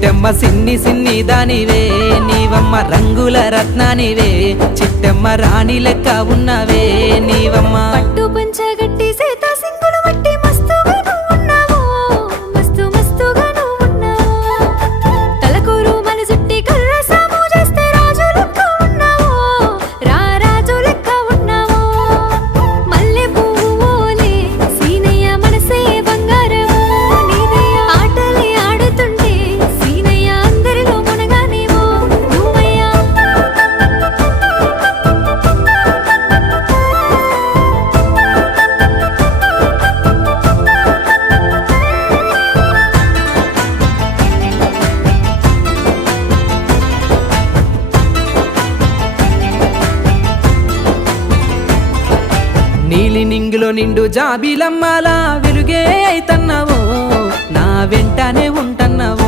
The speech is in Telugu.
చిట్టెమ్మ సిన్ని సిన్ని దానివే నీవమ్మ రంగుల రత్నానివే చిట్టెమ్మ రాణి లెక్క ఉన్నవే నీవమ్మ పట్టు పంచగట్టి సేత సింగులు వట్టి మస్తుగా నువ్వున్నావు మస్తు మస్తుగా నువ్వున్నావు తలకూరు మన చుట్టి కర్ర సాము చేస్తే రాజు లెక్క ఉన్నావు రాజు లెక్క ఉన్నావు మల్లె పువ్వు ఓలే సీనయ్య మనసే బంగారము నీదయ్య ఆటలే ఆడుతుంటే సీనయ్య అందరిలో మునగానేమో నువ్వయ్యా నీలి నింగిలో నిండు జాబిలమ్మలా వెలుగే అయితన్నావో నా వెంటనే ఉంటన్నావో